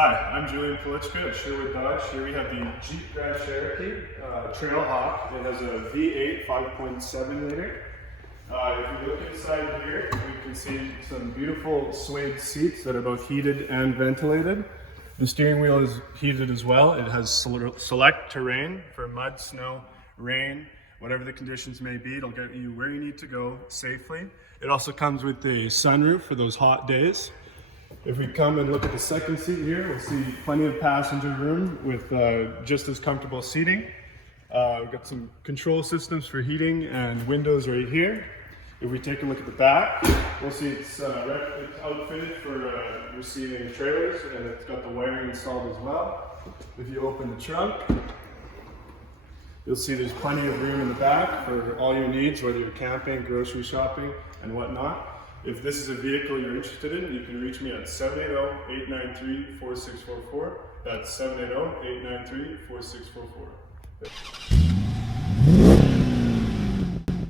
Hi, I'm Julian Polichka at Sherwood Dodge. Here we have the Jeep Grand Cherokee Trailhawk. It has a V8 5.7 liter. If you look inside here, you can see some beautiful suede seats that are both heated and ventilated. The steering wheel is heated as well. It has Selec-Terrain for mud, snow, rain, whatever the conditions may be. It'll get you where you need to go safely. It also comes with a sunroof for those hot days. If we come and look at the second seat here, we'll see plenty of passenger room with just as comfortable seating. We've got some control systems for heating and windows right here. If we take a look at the back, we'll see it's outfitted for receiving trailers, and it's got the wiring installed as well. If you open the trunk, you'll see there's plenty of room in the back for all your needs, whether you're camping, grocery shopping, and whatnot. If this is a vehicle you're interested in, you can reach me at 780-893-4644. That's 780-893-4644.